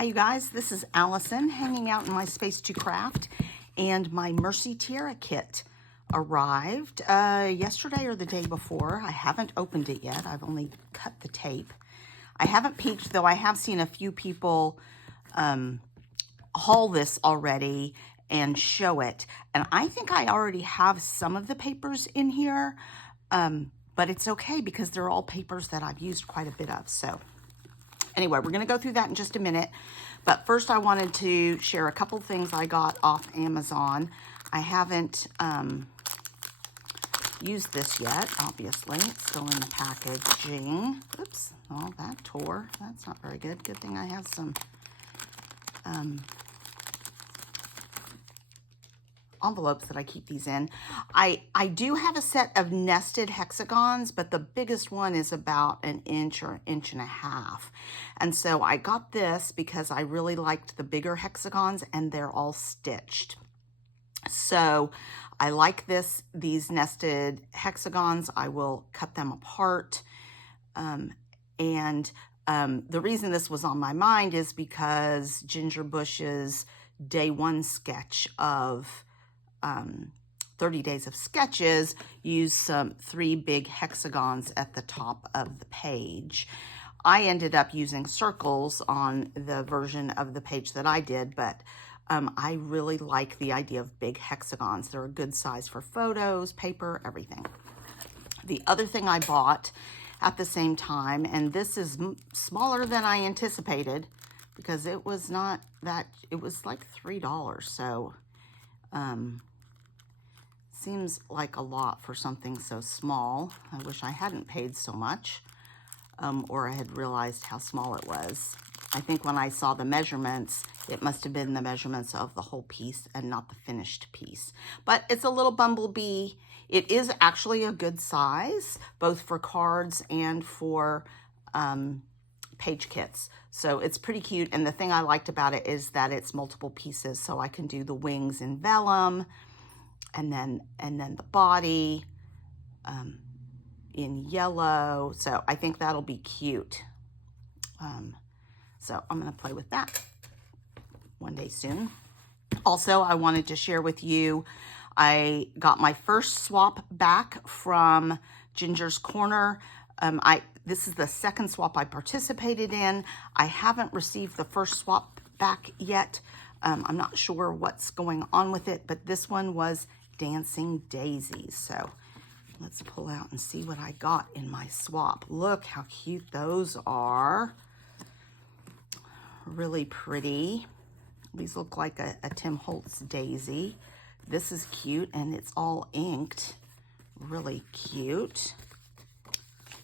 Hi you guys, this is Allison hanging out in my space to craft, and my Mercy Tiara kit arrived yesterday or the day before. I haven't opened it yet. I've only cut the tape. I haven't peeked, though I have seen a few people haul this already and show it. And I think I already have some of the papers in here, but it's okay because they're all papers that I've used quite a bit of. So anyway, we're going to go through that in just a minute. But first, I wanted to share a couple things I got off Amazon. I haven't used this yet, obviously. It's still in the packaging. Oops. Oh, that tore. That's not very good. Good thing I have some envelopes that I keep these in. I do have a set of nested hexagons, but the biggest one is about an inch or inch and a half. And so I got this because I really liked the bigger hexagons and they're all stitched. So I like these nested hexagons. I will cut them apart. The reason this was on my mind is because Ginger Bush's day one sketch of 30 Days of Sketches used some 3 big hexagons at the top of the page. I ended up using circles on the version of the page that I did, but I really like the idea of big hexagons. They're a good size for photos, paper, everything. The other thing I bought at the same time, and this is smaller than I anticipated because it was not that, it was like $3. So, seems like a lot for something so small. I wish I hadn't paid so much, or I had realized how small it was. I think when I saw the measurements, it must have been the measurements of the whole piece and not the finished piece. But it's a little bumblebee. It is actually a good size, both for cards and for page kits. So it's pretty cute. And the thing I liked about it is that it's multiple pieces. So I can do the wings in vellum, and then the body in yellow. So I think that'll be cute. So I'm going to play with that one day soon. Also, I wanted to share with you, I got my first swap back from Ginger's Corner. This is the second swap I participated in. I haven't received the first swap back yet. I'm not sure what's going on with it, but this one was Dancing Daisies. So let's pull out and see what I got in my swap. Look how cute those are. Really pretty. These look like a Tim Holtz daisy. This is cute, and it's all inked. Really cute.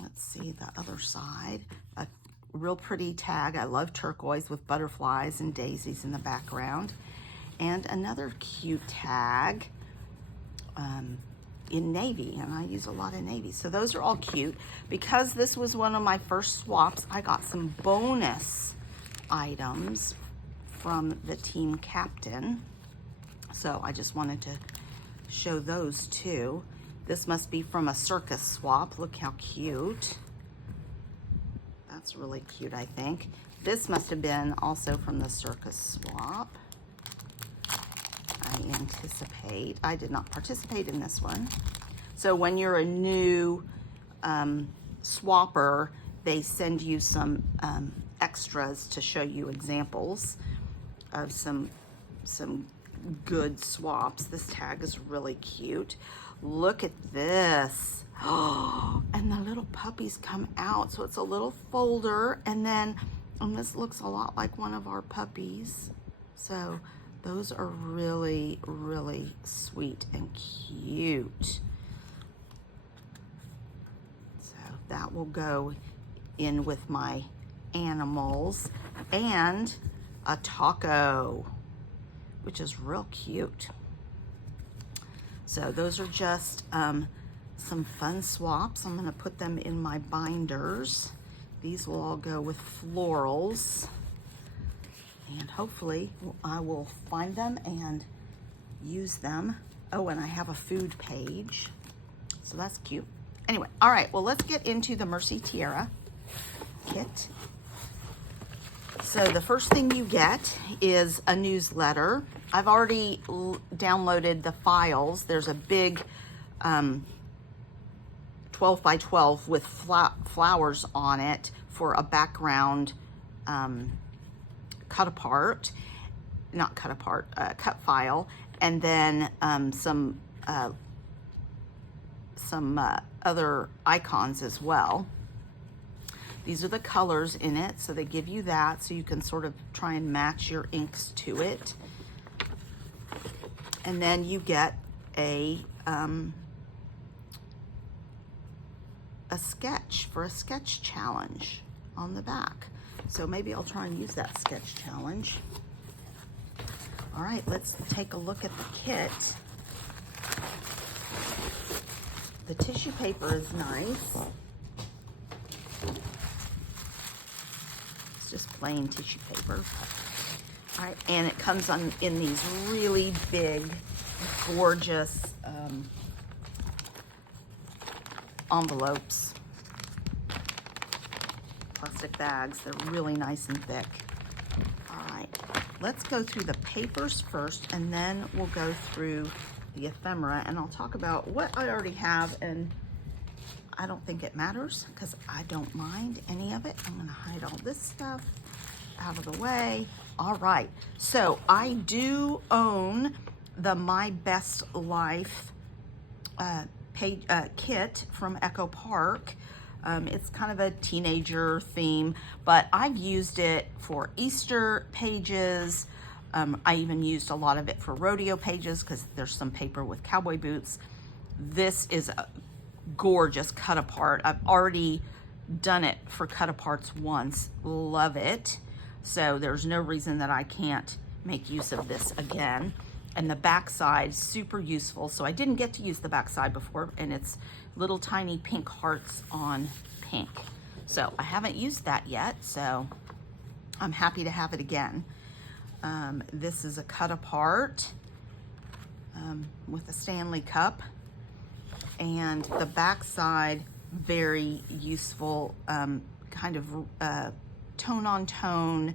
Let's see the other side. A real pretty tag. I love turquoise with butterflies and daisies in the background. And another cute tag in navy, and I use a lot of navy. So those are all cute. Because this was one of my first swaps, I got some bonus items from the team captain. So I just wanted to show those too. This must be from a circus swap. Look how cute. That's really cute, I think. This must have been also from the circus swap. I anticipate. I did not participate in this one. So when you're a new swapper, they send you some extras to show you examples of some good swaps. This tag is really cute. Look at this. Oh, and the little puppies come out. So it's a little folder, and this looks a lot like one of our puppies. So those are really, really sweet and cute. So that will go in with my animals, and a taco, which is real cute. So those are just some fun swaps. I'm going to put them in my binders. These will all go with florals, and hopefully I will find them and use them. Oh, and I have a food page, so that's cute. Anyway, all right, well, let's get into the Mercy Tiara kit. So the first thing you get is a newsletter. I've already downloaded the files. There's a big 12 by 12 with flowers on it for a background cut file, and then some other icons as well. These are the colors in it, so they give you that so you can sort of try and match your inks to it. And then you get a sketch for a sketch challenge on the back. So maybe I'll try and use that sketch challenge. All right, let's take a look at the kit. The tissue paper is nice. It's just plain tissue paper. All right, and it comes in these really big, gorgeous envelopes, plastic bags. They're really nice and thick. All right, let's go through the papers first, and then we'll go through the ephemera, and I'll talk about what I already have, and I don't think it matters because I don't mind any of it. I'm gonna hide all this stuff out of the way. All right, so I do own the My Best Life kit from Echo Park. It's kind of a teenager theme, but I've used it for Easter pages. I even used a lot of it for rodeo pages because there's some paper with cowboy boots. This is a gorgeous cut apart. I've already done it for cut aparts once. Love it. So there's no reason that I can't make use of this again. And the back side, super useful. So I didn't get to use the back side before, and it's little tiny pink hearts on pink. So I haven't used that yet, so I'm happy to have it again. This is a cut apart with a Stanley cup, and the back side, very useful, kind of tone on tone,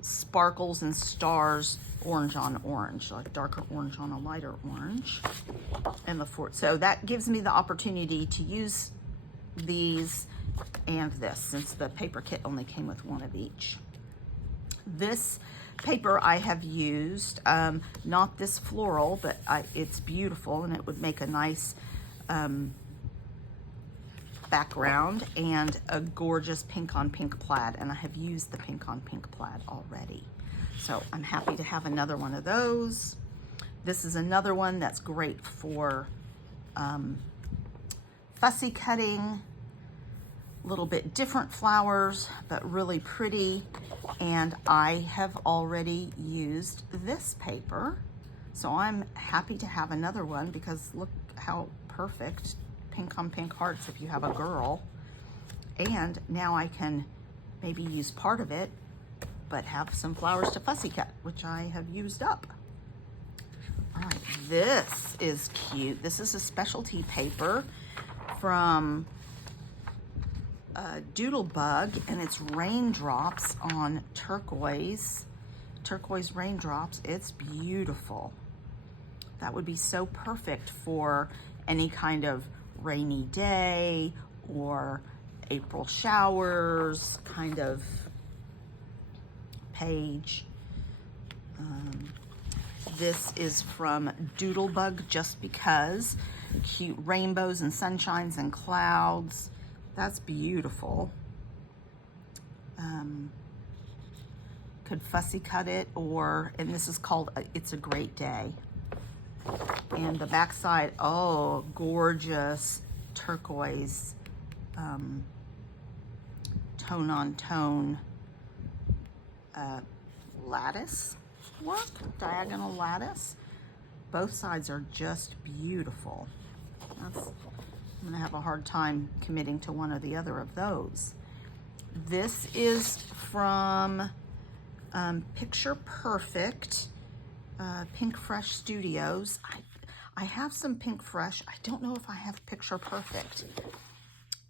sparkles and stars, orange on orange, like darker orange on a lighter orange. And so that gives me the opportunity to use these and this, since the paper kit only came with one of each. This paper I have used, not this floral, but it's beautiful, and it would make a nice background, and a gorgeous pink on pink plaid, and I have used the pink on pink plaid already. So I'm happy to have another one of those. This is another one that's great for fussy cutting, a little bit different flowers, but really pretty. And I have already used this paper, so I'm happy to have another one, because look how perfect, pink on pink hearts if you have a girl. And now I can maybe use part of it, but have some flowers to fussy cut, which I have used up. All right, this is cute. This is a specialty paper from Doodlebug, and it's raindrops on turquoise raindrops. It's beautiful. That would be so perfect for any kind of rainy day or April showers kind of page. This is from Doodlebug, Just Because. Cute rainbows and sunshines and clouds. That's beautiful. Could fussy cut it, and this is called It's a Great Day. And the back side, oh, gorgeous turquoise, tone on tone lattice work, diagonal lattice. Both sides are just beautiful. I'm gonna have a hard time committing to one or the other of those. This is from Picture Perfect, Pink Fresh Studios. I have some Pink Fresh. I don't know if I have Picture Perfect.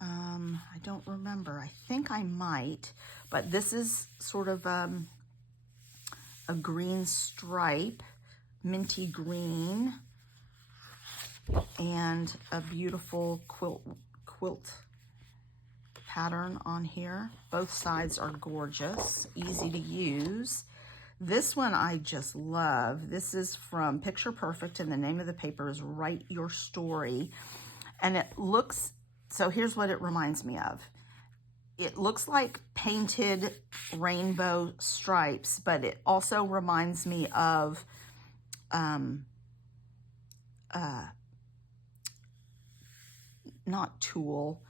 I don't remember. I think I might, but this is sort of a green stripe, minty green, and a beautiful quilt pattern on here. Both sides are gorgeous, easy to use. This one I just love. This is from Picture Perfect, and the name of the paper is Write Your Story. And it looks, so here's what it reminds me of. It looks like painted rainbow stripes, but it also reminds me of not tulle,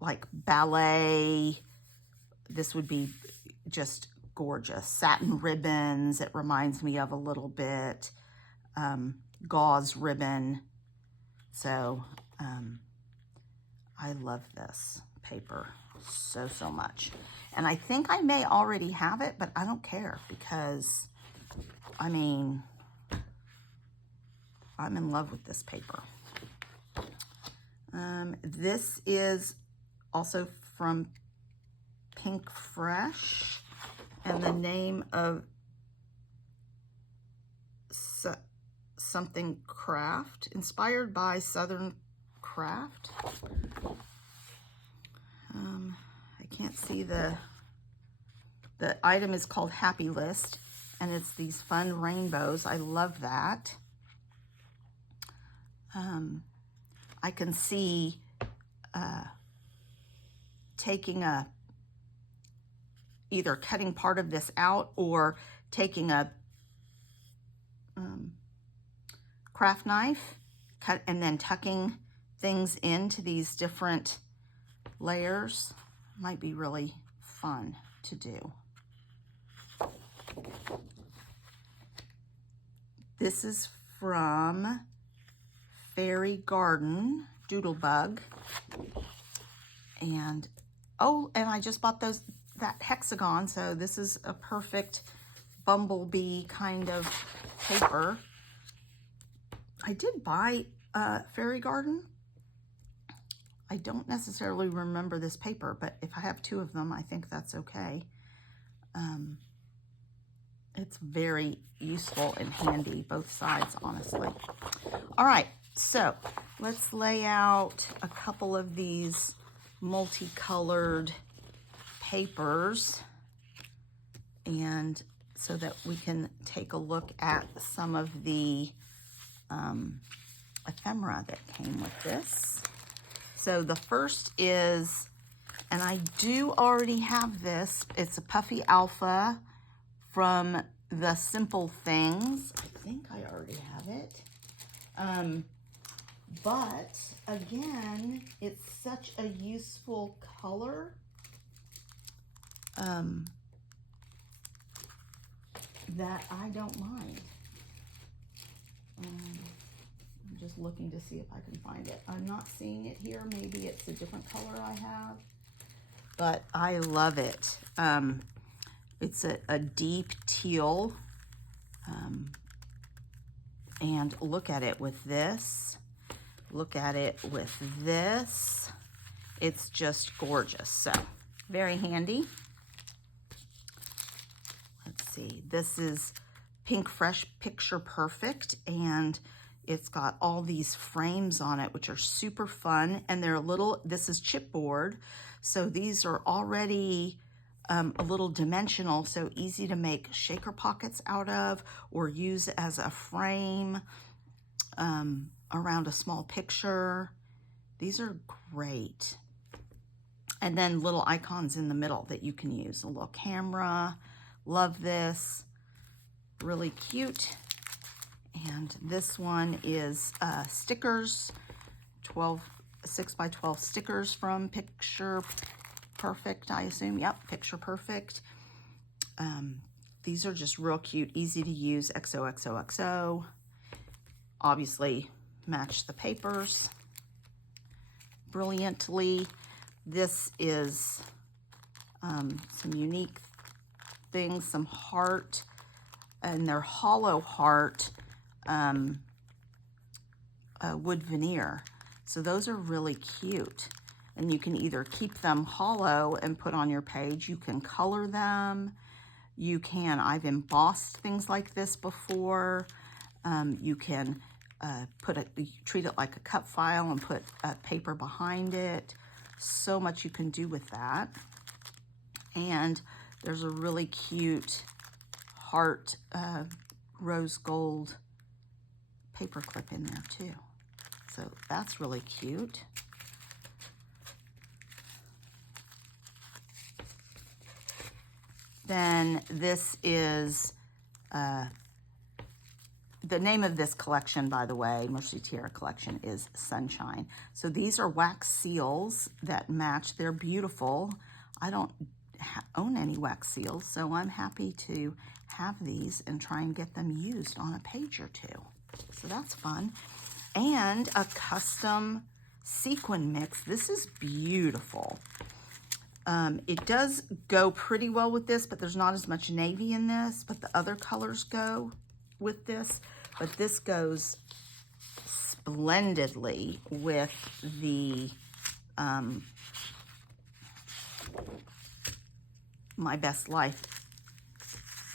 like ballet. This would be just gorgeous. Satin ribbons, it reminds me of a little bit. Gauze ribbon. So I love this paper so much. And I think I may already have it, but I don't care because, I mean, I'm in love with this paper. This is also from Pink Fresh, and the name of something craft, inspired by Southern Craft. I can't see the item is called Happy List, and it's these fun rainbows. I love that. I can see taking either cutting part of this out or taking a craft knife, and then tucking things into these different layers. Might be really fun to do. This is from Fairy Garden Doodlebug, and I just bought that hexagon, so this is a perfect bumblebee kind of paper. I did buy Fairy Garden. I don't necessarily remember this paper, but if I have two of them, I think that's okay. It's very useful and handy, both sides, honestly. All right, so let's lay out a couple of these multicolored papers, and so that we can take a look at some of the ephemera that came with this. So the first is, and I do already have this, it's a Puffy Alpha from the Simple Things. I think I already have it. But again, it's such a useful color. That I don't mind. I'm just looking to see if I can find it. I'm not seeing it here. Maybe it's a different color I have, but I love it. It's a deep teal, and look at it with this. Look at it with this. It's just gorgeous. So very handy. Let's see. This is Pink Fresh Picture Perfect, and it's got all these frames on it, which are super fun. And they're this is chipboard. So these are already a little dimensional, so easy to make shaker pockets out of or use as a frame around a small picture. These are great. And then little icons in the middle that you can use. A little camera. Love this. Really cute. And this one is stickers, 6 by 12 stickers from Picture Perfect, I assume. Yep, Picture Perfect. These are just real cute, easy to use. XOXOXO. Obviously, match the papers brilliantly. This is some unique things, some heart, and they're hollow heart wood veneer. So those are really cute. And you can either keep them hollow and put on your page. You can color them. You can, I've embossed things like this before. You can treat it like a cut file and put paper behind it. So much you can do with that. And there's a really cute heart rose gold paper clip in there too. So that's really cute. Then this is, the name of this collection, by the way, Mercy Tiara collection, is Sunshine. So these are wax seals that match. They're beautiful. I don't own any wax seals, so I'm happy to have these and try and get them used on a page or two. So that's fun. And a custom sequin mix. This is beautiful. It does go pretty well with this, but there's not as much navy in this, but the other colors go with this. But this goes splendidly with the My Best Life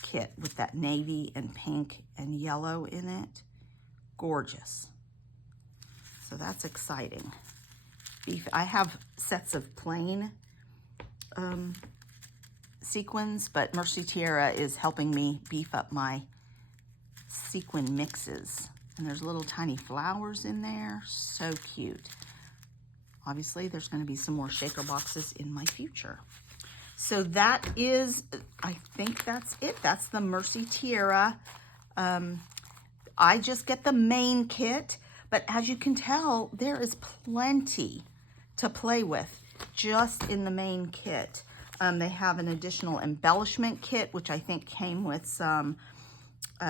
kit with that navy and pink and yellow in it. Gorgeous. So that's exciting. I have sets of plain sequins, but Mercy Tiara is helping me beef up my sequin mixes. And there's little tiny flowers in there. So cute. Obviously, there's going to be some more shaker boxes in my future. So that is, I think that's it. That's the Mercy Tiara. I just get the main kit, but as you can tell, there is plenty to play with just in the main kit. They have an additional embellishment kit, which I think came with some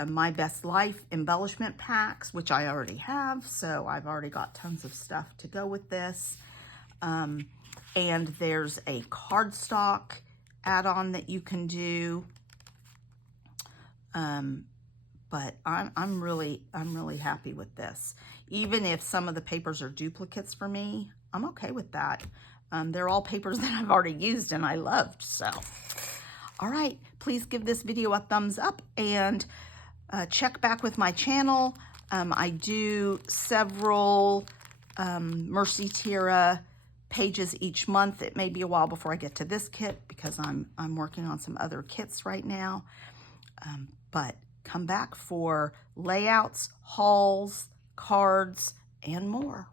My Best Life embellishment packs, which I already have, so I've already got tons of stuff to go with this. And there's a cardstock add-on that you can do. But I'm really happy with this. Even if some of the papers are duplicates for me, I'm okay with that. They're all papers that I've already used and I loved, so. All right, please give this video a thumbs up and check back with my channel. I do several Mercy Tiara pages each month. It may be a while before I get to this kit because I'm working on some other kits right now. But come back for layouts, hauls, cards, and more.